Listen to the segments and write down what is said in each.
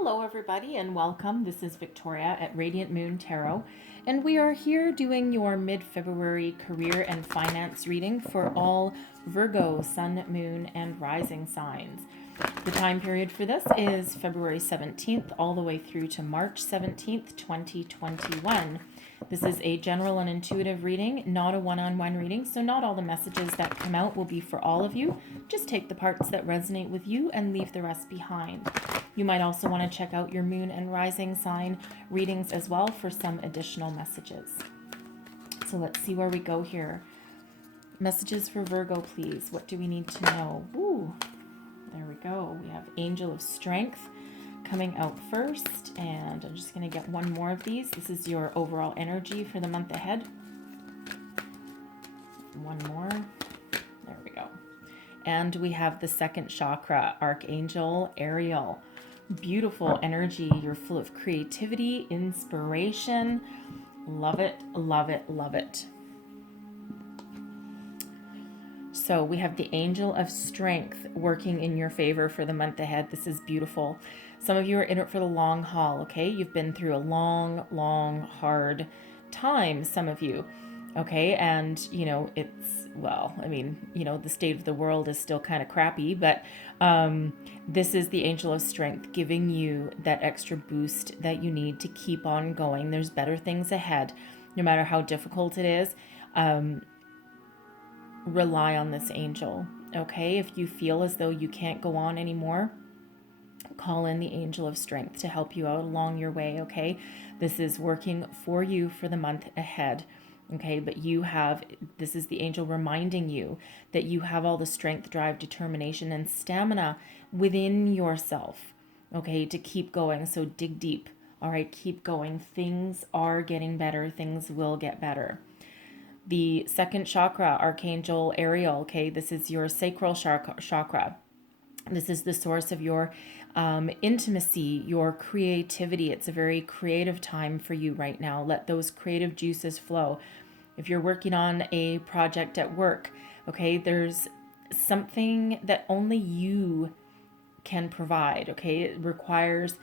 Hello everybody and welcome. This is Victoria at Radiant Moon Tarot, and we are here doing your mid-February career and finance reading for all Virgo, Sun, Moon, and Rising signs. The time period for this is February 17th all the way through to March 17th, 2021. This is a general and intuitive reading, not a one-on-one reading, so not all the messages that come out will be for all of you. Just take the parts that resonate with you and leave the rest behind. You might also want to check out your moon and rising sign readings as well for some additional messages. So let's see where we go here. Messages for Virgo, please. What do we need to know? Ooh, there we go. We have Angel of Strength coming out first, and I'm just going to get one more of these. This is your overall energy for the month ahead. One more. There we go. And we have the second chakra, Archangel Ariel. Beautiful energy. You're full of creativity, inspiration. Love it, love it, love it. So we have the Angel of Strength working in your favor for the month ahead. This is beautiful. Some of you are in it for the long haul, okay? You've been through a long, hard time, some of you, okay? And, you know, it's, well, I mean, you know, the state of the world is still kind of crappy, but this is the Angel of Strength giving you that extra boost that you need to keep on going. There's better things ahead, no matter how difficult it is. Rely on this angel, okay? If you feel as though you can't go on anymore, call in the Angel of Strength to help you out along your way, okay? This is working for you for the month ahead, okay? But you have, this is the angel reminding you that you have all the strength, drive, determination, and stamina within yourself, okay, to keep going. So dig deep, all right? Keep going. Things are getting better. Things will get better. The second chakra, Archangel Ariel, okay, this is your sacral chakra. This is the source of your intimacy, your creativity. It's a very creative time for you right now. Let those creative juices flow. If you're working on a project at work, okay, there's something that only you can provide, okay? It requires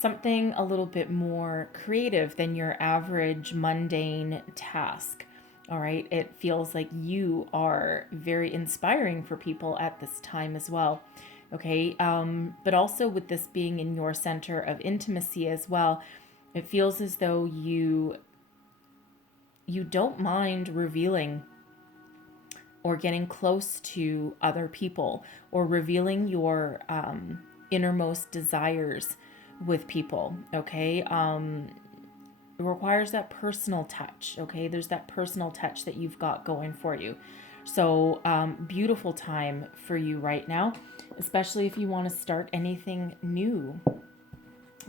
something a little bit more creative than your average mundane task. All right, it feels like you are very inspiring for people at this time as well. Okay, but also with this being in your center of intimacy as well, it feels as though you don't mind revealing or getting close to other people or revealing your innermost desires with people. Okay, it requires that personal touch, okay? There's that personal touch that you've got going for you. So beautiful time for you right now, especially if you want to start anything new.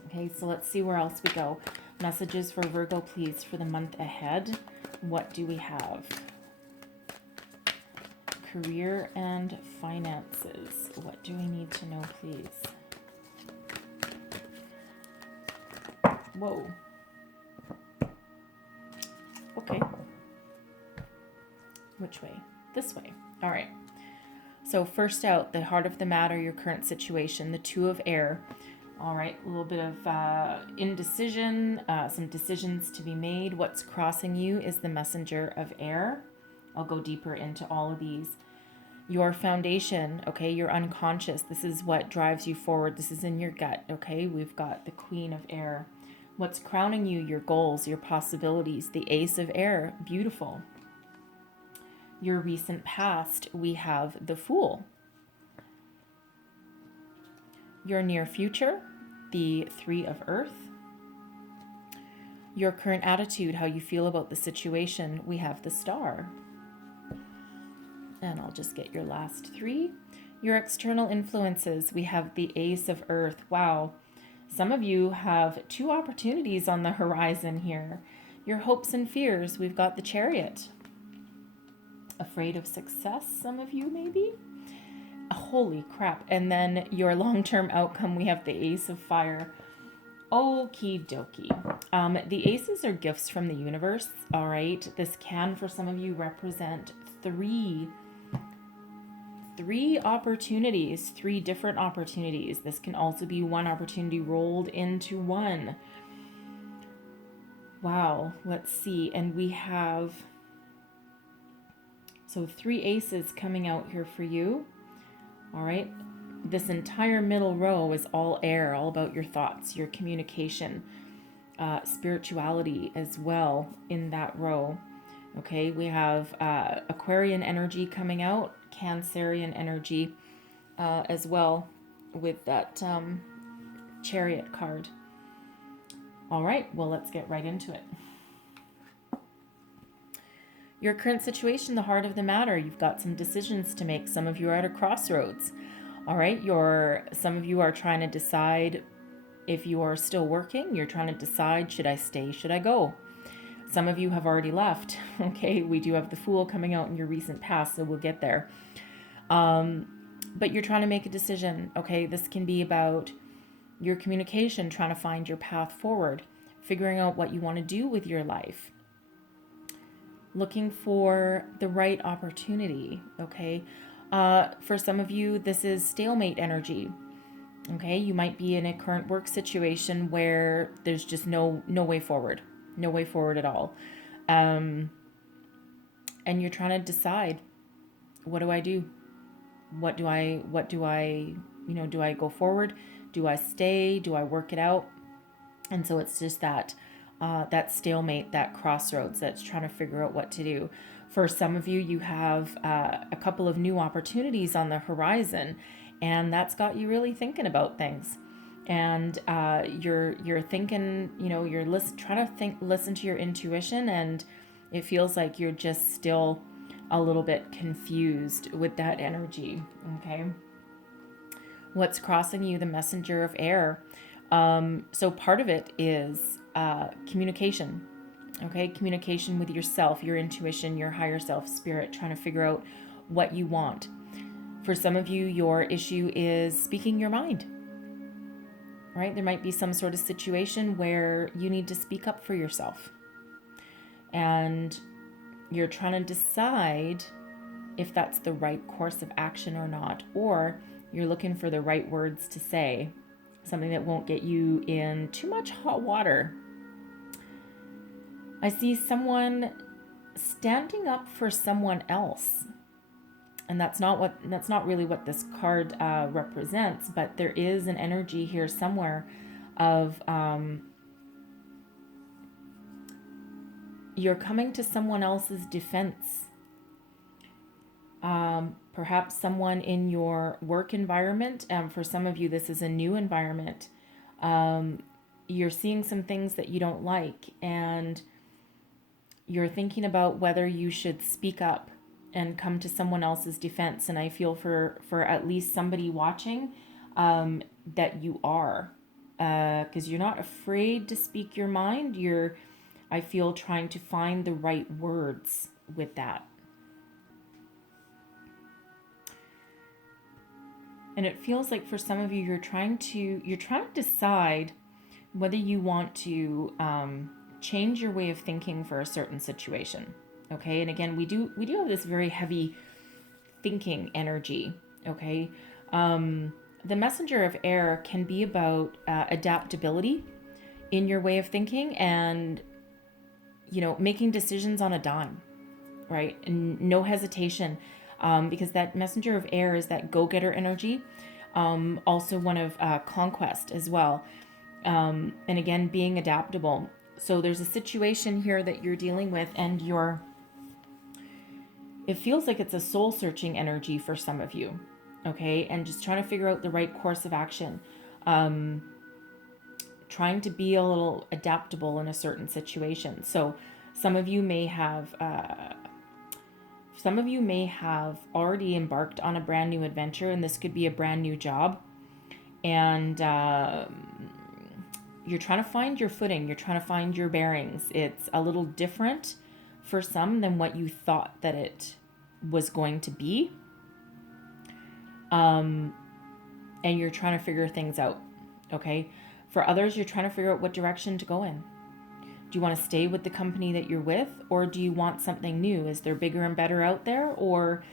Okay, so let's see where else we go. Messages for Virgo, please, for the month ahead. What do we have? Career and finances. What do we need to know, please? Whoa. Okay. Which way? This way. All right. So first out, the heart of the matter, your current situation, the Two of Air. All right, a little bit of indecision, some decisions to be made. What's crossing you is the Messenger of Air. I'll go deeper into all of these. Your foundation, okay, your unconscious. This is what drives you forward. This is in your gut, okay? We've got the Queen of Air. What's crowning you, your goals, your possibilities, the Ace of Air, beautiful. Your recent past, we have the Fool. Your near future, the Three of Earth. Your current attitude, how you feel about the situation, we have the Star. And I'll just get your last three. Your external influences, we have the Ace of Earth. Wow. Some of you have two opportunities on the horizon here. Your hopes and fears, we've got the Chariot. Afraid of success, some of you maybe. Holy crap. And then your long-term outcome, we have the Ace of Fire. Okie dokie. The aces are gifts from the universe, all right? This can, for some of you, represent three 3 opportunities, 3 different opportunities. This can also be one opportunity rolled into one. Wow, let's see. And we have, so 3 aces coming out here for you. All right. This entire middle row is all air, all about your thoughts, your communication, spirituality as well in that row. Okay, we have Aquarian energy coming out, Cancerian energy as well with that Chariot card. All right, well, let's get right into it. Your current situation, the heart of the matter. You've got some decisions to make. Some of you are at a crossroads. All right, some of you are trying to decide if you are still working. You're trying to decide, should I stay, should I go? Some of you have already left. Okay, we do have the Fool coming out in your recent past, so we'll get there. But you're trying to make a decision. Okay, this can be about your communication, trying to find your path forward, figuring out what you want to do with your life, looking for the right opportunity. Okay, for some of you, this is stalemate energy. Okay, you might be in a current work situation where there's just no way forward. No way forward at all. And you're trying to decide, what do I do? What do I, do I go forward? Do I stay? Do I work it out? And so it's just that stalemate, that crossroads that's trying to figure out what to do. For some of you, you have a couple of new opportunities on the horizon, and that's got you really thinking about things. And you're thinking, you're trying to listen to your intuition, and it feels like you're just still a little bit confused with that energy. Okay, what's crossing you? The messenger of air. So part of it is communication. Okay, communication with yourself, your intuition, your higher self, spirit, trying to figure out what you want. For some of you, your issue is speaking your mind. Right? There might be some sort of situation where you need to speak up for yourself. And you're trying to decide if that's the right course of action or not. Or you're looking for the right words to say. Something that won't get you in too much hot water. I see someone standing up for someone else. And that's not really what this card represents, but there is an energy here somewhere of you're coming to someone else's defense. Perhaps someone in your work environment. For some of you, this is a new environment. You're seeing some things that you don't like, and you're thinking about whether you should speak up and come to someone else's defense. And I feel for at least somebody watching that you are, because you're not afraid to speak your mind. I feel, trying to find the right words with that. And it feels like for some of you, you're trying to decide whether you want to change your way of thinking for a certain situation. Okay, and again, we do have this very heavy thinking energy. Okay, the messenger of air can be about adaptability in your way of thinking, and making decisions on a dime, right? And no hesitation, because that messenger of air is that go-getter energy. Also one of conquest as well, and again, being adaptable. So there's a situation here that you're dealing with, and it feels like it's a soul-searching energy for some of you, okay? And just trying to figure out the right course of action. Trying to be a little adaptable in a certain situation. So some of you may have already embarked on a brand new adventure, and this could be a brand new job. And you're trying to find your footing. You're trying to find your bearings. It's a little different for some than what you thought that it was going to be. And you're trying to figure things out. Okay. For others, you're trying to figure out what direction to go in. Do you want to stay with the company that you're with, or do you want something new? Is there bigger and better out there? Or,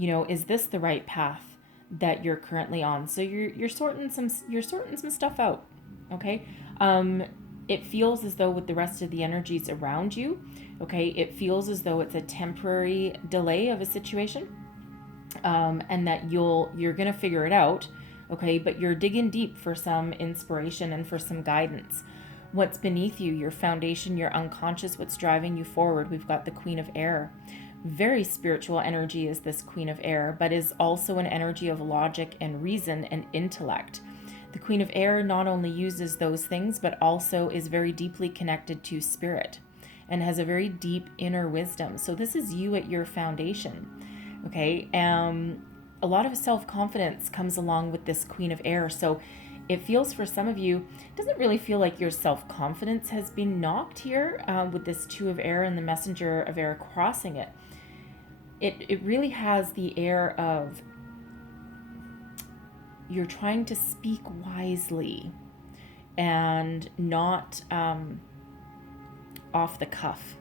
is this the right path that you're currently on? So you're sorting some stuff out. Okay. It feels as though with the rest of the energies around you, okay, it feels as though it's a temporary delay of a situation, and that you're gonna figure it out, okay, but you're digging deep for some inspiration and for some guidance. What's beneath you, your foundation, your unconscious, what's driving you forward? We've got the Queen of Air. Very spiritual energy is this Queen of Air, but is also an energy of logic and reason and intellect. The Queen of Air not only uses those things, but also is very deeply connected to spirit and has a very deep inner wisdom. So this is you at your foundation, okay? A lot of self-confidence comes along with this Queen of Air. So it feels for some of you, it doesn't really feel like your self-confidence has been knocked here with this Two of Air and the Messenger of Air crossing it. It really has the air of you're trying to speak wisely and not off the cuff.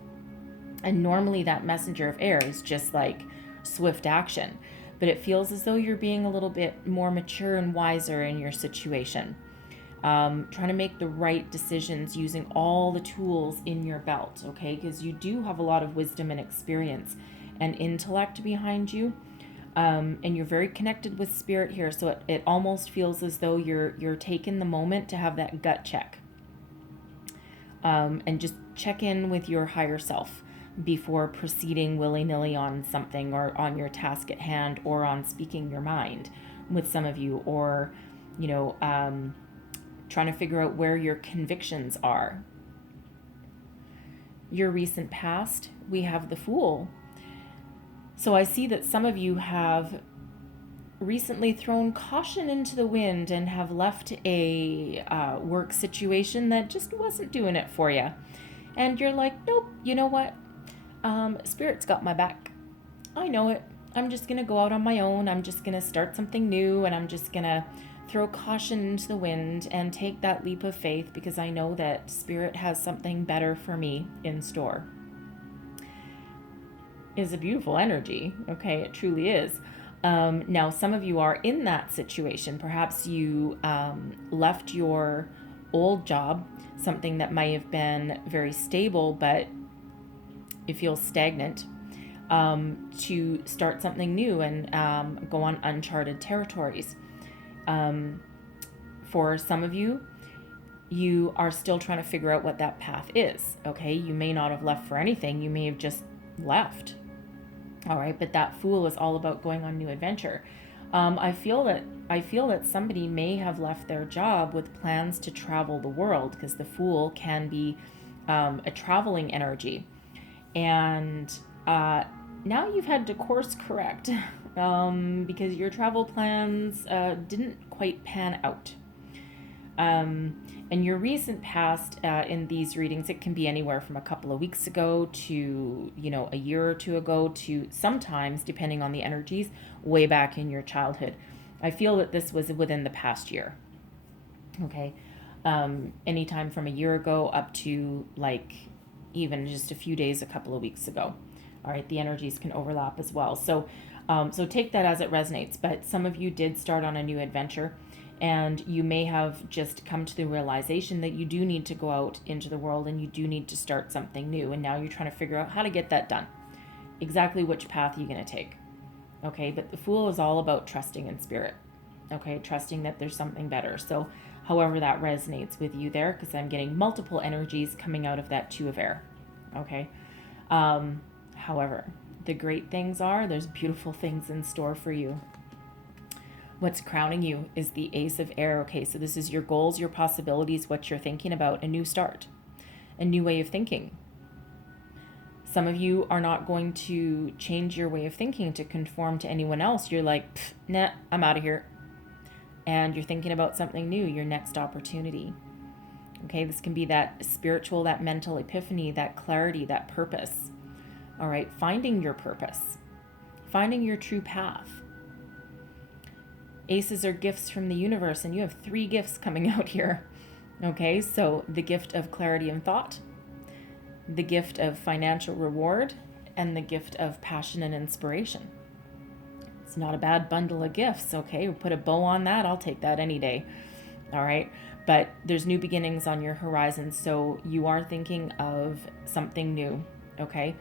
And normally that Messenger of Air is just like swift action, but it feels as though you're being a little bit more mature and wiser in your situation. Trying to make the right decisions using all the tools in your belt, okay? Because you do have a lot of wisdom and experience and intellect behind you. And you're very connected with spirit here, so it almost feels as though you're taking the moment to have that gut check, and just check in with your higher self before proceeding willy-nilly on something or on your task at hand or on speaking your mind with some of you, or trying to figure out where your convictions are. Your recent past, we have the Fool. So I see that some of you have recently thrown caution into the wind and have left a work situation that just wasn't doing it for you. And you're like, nope, you know what? Spirit's got my back. I know it. I'm just going to go out on my own. I'm just going to start something new, and I'm just going to throw caution into the wind and take that leap of faith because I know that Spirit has something better for me in store. Is a beautiful energy. Okay, it truly is. Now, some of you are in that situation. Perhaps you left your old job, something that might have been very stable, but it feels stagnant, to start something new and go on uncharted territories. For some of you, you are still trying to figure out what that path is. Okay, you may not have left for anything. You may have just left. All right, but that Fool is all about going on new adventure. I feel that somebody may have left their job with plans to travel the world, because the Fool can be a traveling energy, and now you've had to course correct because your travel plans didn't quite pan out. And your recent past in these readings, it can be anywhere from a couple of weeks ago to, a year or two ago, to sometimes, depending on the energies, way back in your childhood. I feel that this was within the past year. Okay. Anytime from a year ago up to like even just a few days, a couple of weeks ago. All right. The energies can overlap as well. So take that as it resonates. But some of you did start on a new adventure, and you may have just come to the realization that you do need to go out into the world and you do need to start something new. And now you're trying to figure out how to get that done. Exactly which path you're going to take. Okay, but the Fool is all about trusting in Spirit. Okay, trusting that there's something better. So however that resonates with you there, because I'm getting multiple energies coming out of that Two of Air. Okay. However, the great things are, there's beautiful things in store for you. What's crowning you is the Ace of Air. Okay, so this is your goals, your possibilities, what you're thinking about, a new start, a new way of thinking. Some of you are not going to change your way of thinking to conform to anyone else. You're like, nah, I'm out of here. And you're thinking about something new, your next opportunity. Okay, this can be that spiritual, that mental epiphany, that clarity, that purpose. All right, finding your purpose, finding your true path. Aces are gifts from the universe, and you have 3 gifts coming out here. Okay, so the gift of clarity and thought, the gift of financial reward, and the gift of passion and inspiration. It's not a bad bundle of gifts. Okay, we'll put a bow on that. I'll take that any day. All right. But there's new beginnings on your horizon. So you are thinking of something new. Okay.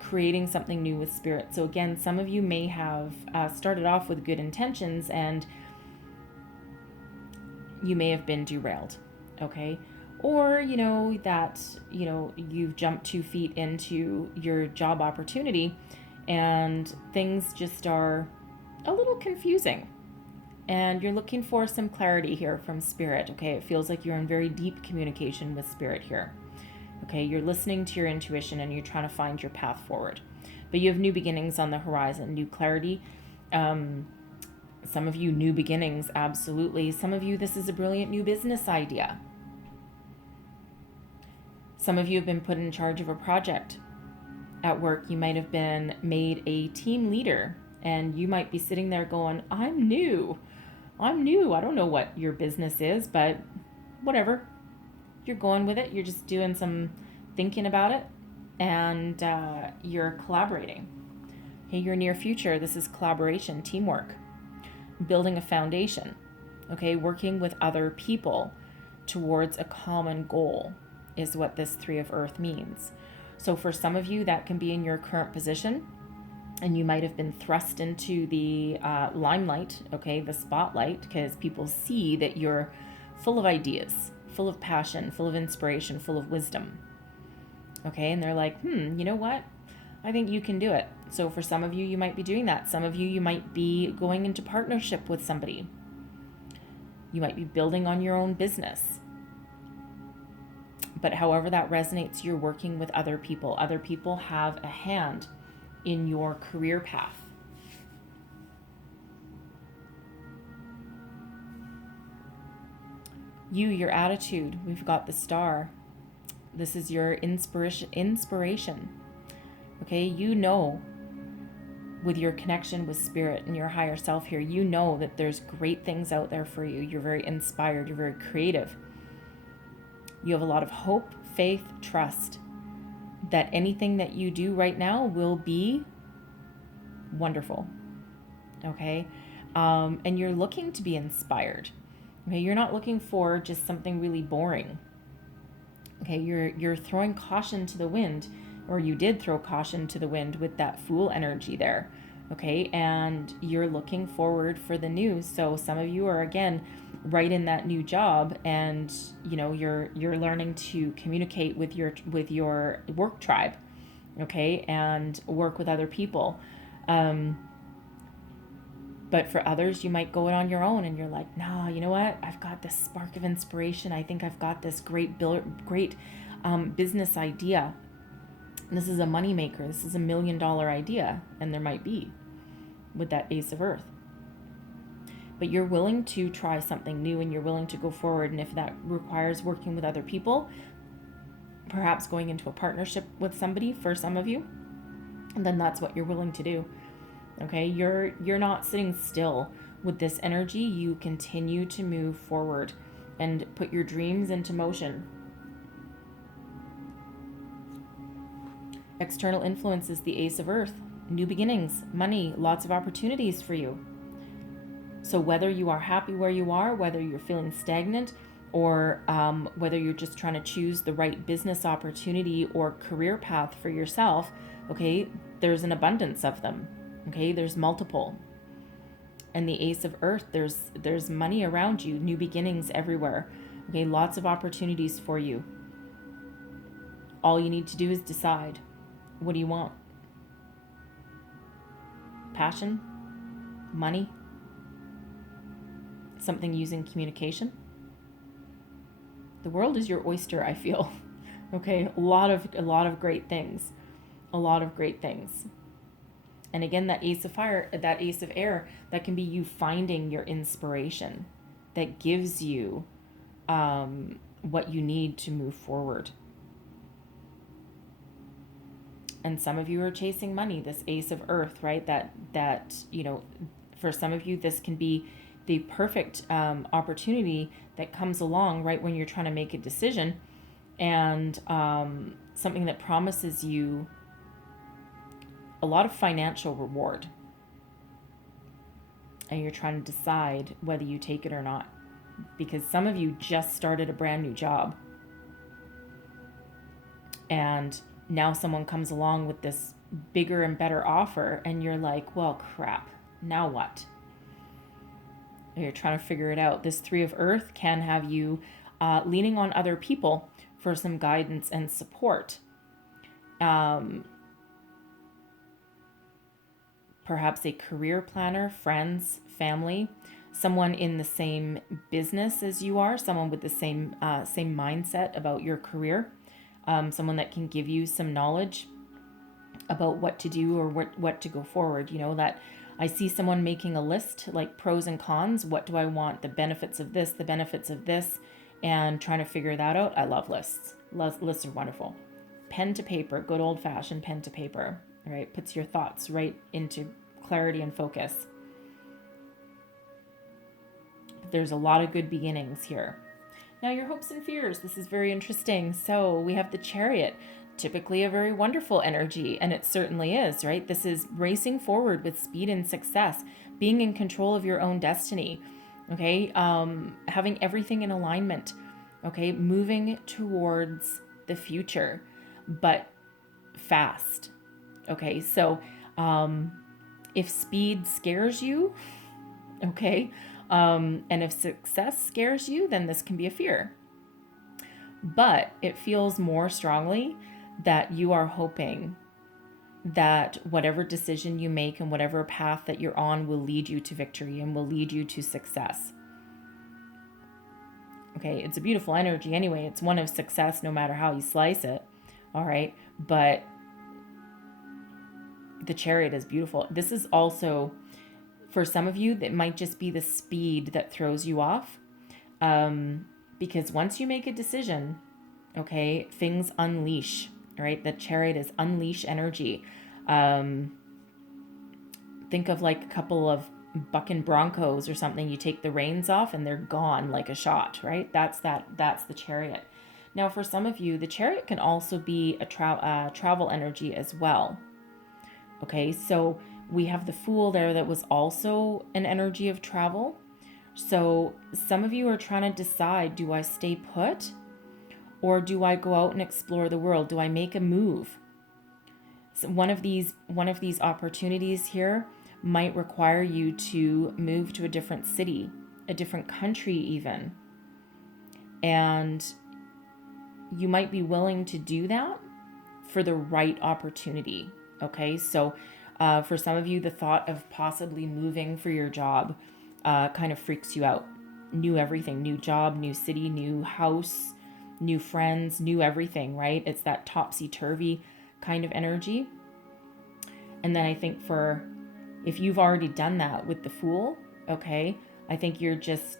Creating something new with spirit. So again, some of you may have started off with good intentions and you may have been derailed. Okay. Or, you've jumped 2 feet into your job opportunity and things just are a little confusing. And you're looking for some clarity here from spirit. Okay. It feels like you're in very deep communication with spirit here. Okay. You're listening to your intuition and you're trying to find your path forward. But you have new beginnings on the horizon, new clarity. Some of you, new beginnings, absolutely. Some of you, this is a brilliant new business idea. Some of you have been put in charge of a project at work. You might have been made a team leader and you might be sitting there going, I'm new. I don't know what your business is, but whatever. You're going with it. You're just doing some thinking about it and you're collaborating. Okay, your near future, this is collaboration, teamwork, building a foundation. Okay, working with other people towards a common goal is what this 3 of Earth means. So for some of you, that can be in your current position and you might have been thrust into the limelight, okay, the spotlight, because people see that you're full of ideas, full of passion, full of inspiration, full of wisdom. Okay, and they're like, you know what? I think you can do it. So for some of you, you might be doing that. Some of you, you might be going into partnership with somebody. You might be building on your own business. But however that resonates, you're working with other people. Other people have a hand in your career path. Your attitude, we've got the star. This is your inspiration. Okay, with your connection with spirit and your higher self here, you know that there's great things out there for you. You're very inspired. You're very creative. You have a lot of hope, faith, trust that anything that you do right now will be wonderful. Okay. And you're looking to be inspired. Okay. You're not looking for just something really boring. Okay. You're throwing caution to the wind, or you did throw caution to the wind with that Fool energy there. Okay. And you're looking forward for the news. So some of you are, again, right in that new job and you're learning to communicate with your work tribe, okay, and work with other people. But for others, you might go it on your own and you're like, nah, you know what, I've got this spark of inspiration. I think I've got this great business idea. This is a moneymaker. This is $1 million idea, and there might be with that Ace of Earth. But you're willing to try something new and you're willing to go forward. And if that requires working with other people, perhaps going into a partnership with somebody for some of you, then that's what you're willing to do. Okay, you're not sitting still with this energy. You continue to move forward and put your dreams into motion. External influence is the Ace of Earth. New beginnings, money, lots of opportunities for you. So whether you are happy where you are, whether you're feeling stagnant, or whether you're just trying to choose the right business opportunity or career path for yourself, okay, there's an abundance of them. Okay, there's multiple. And the Ace of Earth, there's money around you, new beginnings everywhere. Okay, lots of opportunities for you. All you need to do is decide, what do you want? Passion? Money? Something using communication? The world is your oyster, I feel. Okay, a lot of great things. A lot of great things. And again, that Ace of Fire, that Ace of Air, that can be you finding your inspiration that gives you what you need to move forward. And some of you are chasing money, this Ace of Earth, right? That for some of you, this can be the perfect opportunity that comes along right when you're trying to make a decision, and something that promises you a lot of financial reward. and you're trying to decide whether you take it or not. Because some of you just started a brand new job, and now someone comes along with this bigger and better offer, and you're like, well, crap, now what? And you're trying to figure it out. This Three of Earth can have you leaning on other people for some guidance and support. Perhaps a career planner, friends, family, someone in the same business as you are, someone with the same mindset about your career, someone that can give you some knowledge about what to do or what to go forward. You know, that I see someone making a list, like pros and cons. What do I want? The benefits of this, the benefits of this, and trying to figure that out. I love lists. Lists are wonderful. Pen to paper, good old fashioned pen to paper, right? Puts your thoughts right into clarity and focus. There's a lot of good beginnings here. Now, your hopes and fears. This is very interesting. So we have the Chariot, typically a very wonderful energy, and it certainly is, right? This is racing forward with speed and success, being in control of your own destiny, okay? Having everything in alignment, okay? Moving towards the future, but fast, okay? So if speed scares you, okay, and if success scares you, then this can be a fear. But it feels more strongly that you are hoping that whatever decision you make and whatever path that you're on will lead you to victory and will lead you to success. Okay, it's a beautiful energy anyway. It's one of success no matter how you slice it. All right, but the Chariot is beautiful. This is also, for some of you, that might just be the speed that throws you off. Because once you make a decision, okay, things unleash, right? The Chariot is unleash energy. Think of like a couple of bucking Broncos or something. You take the reins off and they're gone like a shot, right? That's the Chariot. Now, for some of you, the Chariot can also be a travel energy as well. Okay, so we have the Fool there that was also an energy of travel. So some of you are trying to decide, do I stay put or do I go out and explore the world? Do I make a move? So one of these opportunities here might require you to move to a different city, a different country even. And you might be willing to do that for the right opportunity. Okay, so for some of you, the thought of possibly moving for your job kind of freaks you out. New everything, new job, new city, new house, new friends, new everything, right? It's that topsy-turvy kind of energy. And then I think if you've already done that with the Fool, okay, I think you're just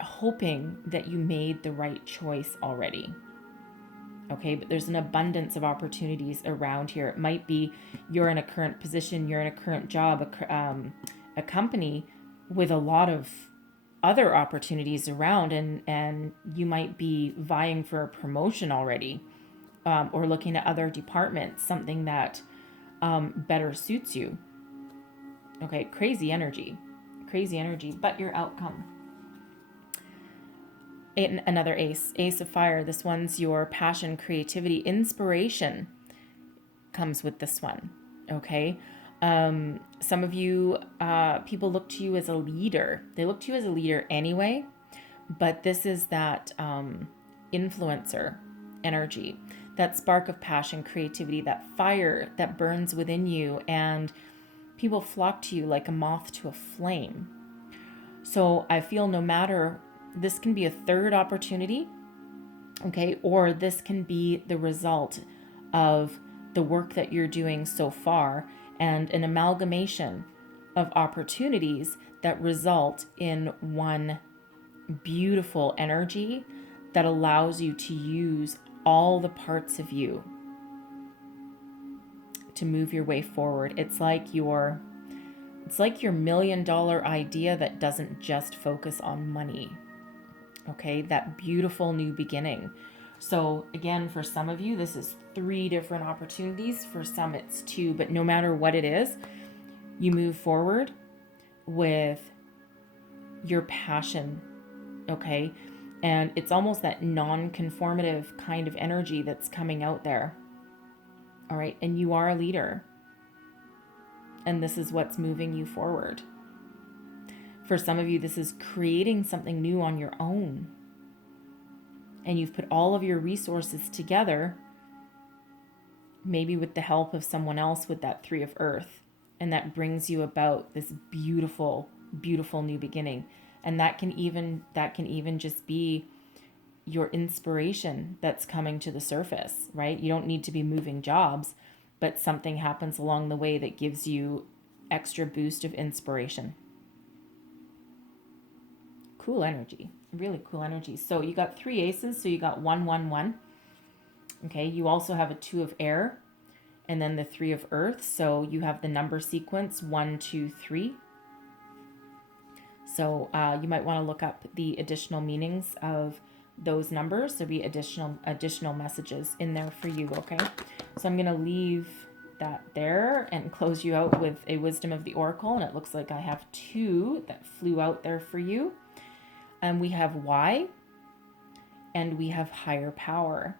hoping that you made the right choice already. Okay, but there's an abundance of opportunities around here. It might be you're in a current position, you're in a current job, a company with a lot of other opportunities around, and you might be vying for a promotion already, or looking at other departments, something that better suits you. Okay, crazy energy, but your outcome. Another ace of fire. This one's your passion, creativity, inspiration comes with this one. Okay. Some of you, people look to you as a leader. They look to you as a leader anyway, but this is that influencer energy, that spark of passion, creativity, that fire that burns within you, and people flock to you like a moth to a flame. So I feel no matter, this can be a third opportunity, okay, or this can be the result of the work that you're doing so far and an amalgamation of opportunities that result in one beautiful energy that allows you to use all the parts of you to move your way forward. It's like your $1 million idea that doesn't just focus on money. Okay, that beautiful new beginning. So again, for some of you, this is 3 different opportunities. For some, it's 2, but no matter what it is, you move forward with your passion, okay? And it's almost that non-conformative kind of energy that's coming out there, all right? And you are a leader, and this is what's moving you forward. For some of you, this is creating something new on your own, and you've put all of your resources together, maybe with the help of someone else with that 3 of Earth, and that brings you about this beautiful, beautiful new beginning. And that can even just be your inspiration that's coming to the surface, right? You don't need to be moving jobs, but something happens along the way that gives you extra boost of inspiration. Cool energy, really cool energy. So you got 3 aces, so you got 1, 1, 1. Okay, you also have a 2 of air and then the 3 of earth. So you have the number sequence 1, 2, 3. So you might want to look up the additional meanings of those numbers. There'll be additional messages in there for you, okay? So I'm going to leave that there and close you out with a wisdom of the oracle. And it looks like I have 2 that flew out there for you. And we have Y and we have higher power.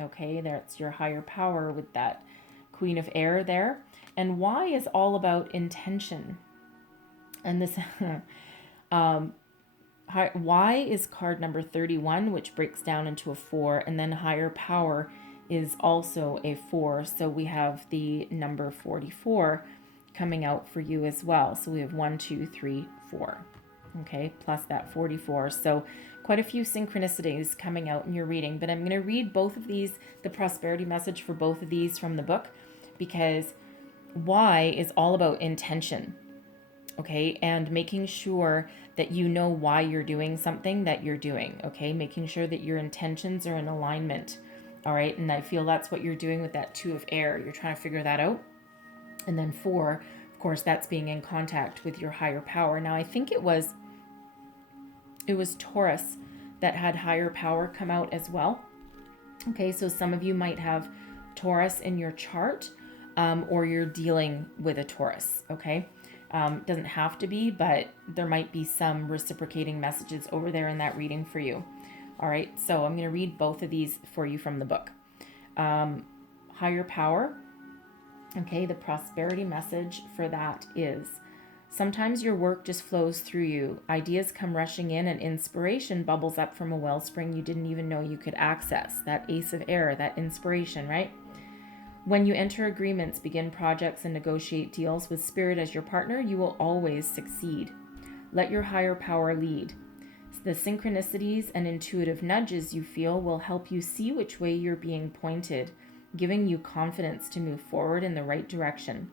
Okay, that's your higher power with that Queen of Air there. And Y is all about intention. And this Y is card number 31, which breaks down into a 4, and then higher power is also a 4. So we have the number 44 coming out for you as well. So we have 1, 2, 3, 4. Okay, plus that 44. So quite a few synchronicities coming out in your reading, but I'm going to read both of these, the prosperity message for both of these from the book, because Y is all about intention. Okay, and making sure that you know why you're doing something that you're doing. Okay, making sure that your intentions are in alignment. All right, and I feel that's what you're doing with that 2 of air. You're trying to figure that out. And then 4, of course, that's being in contact with your higher power. Now, I think it was Taurus that had higher power come out as well. Okay, so some of you might have Taurus in your chart, or you're dealing with a Taurus, okay? Doesn't have to be, but there might be some reciprocating messages over there in that reading for you. All right, so I'm going to read both of these for you from the book. Higher power. Okay, the prosperity message for that is, sometimes your work just flows through you. Ideas come rushing in and inspiration bubbles up from a wellspring you didn't even know you could access. That Ace of Air, that inspiration, right? When you enter agreements, begin projects, and negotiate deals with Spirit as your partner, you will always succeed. Let your higher power lead. The synchronicities and intuitive nudges you feel will help you see which way you're being pointed, giving you confidence to move forward in the right direction.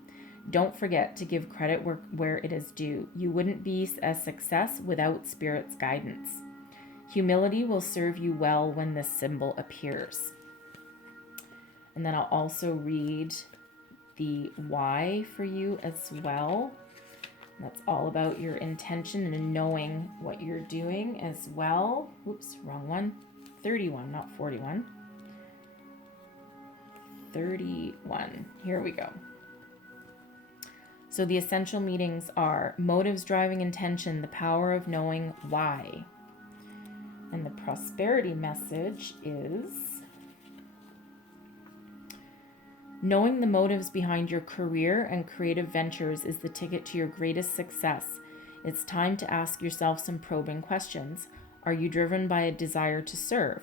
Don't forget to give credit where it is due. You wouldn't be a success without Spirit's guidance. Humility will serve you well when this symbol appears. And then I'll also read the Y for you as well. That's all about your intention and knowing what you're doing as well. Oops, wrong one. 31, not 41. 31. Here we go. So the essential meanings are motives driving intention, the power of knowing why. And the prosperity message is, knowing the motives behind your career and creative ventures is the ticket to your greatest success. It's time to ask yourself some probing questions. Are you driven by a desire to serve?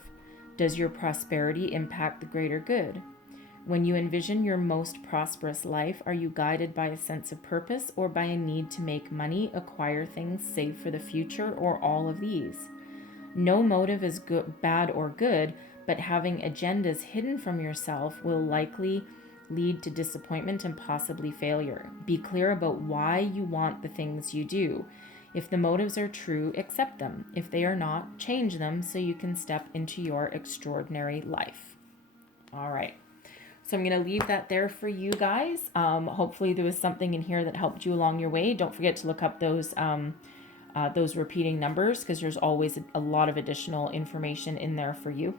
Does your prosperity impact the greater good? When you envision your most prosperous life, are you guided by a sense of purpose or by a need to make money, acquire things, save for the future, or all of these? No motive is good, bad, or good, but having agendas hidden from yourself will likely lead to disappointment and possibly failure. Be clear about why you want the things you do. If the motives are true, accept them. If they are not, change them so you can step into your extraordinary life. All right. So I'm going to leave that there for you guys. Hopefully there was something in here that helped you along your way. Don't forget to look up those repeating numbers, because there's always a lot of additional information in there for you.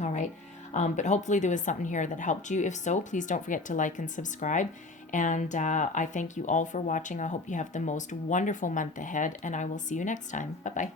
All right. But hopefully there was something here that helped you. If so, please don't forget to like and subscribe. And I thank you all for watching. I hope you have the most wonderful month ahead, and I will see you next time. Bye-bye.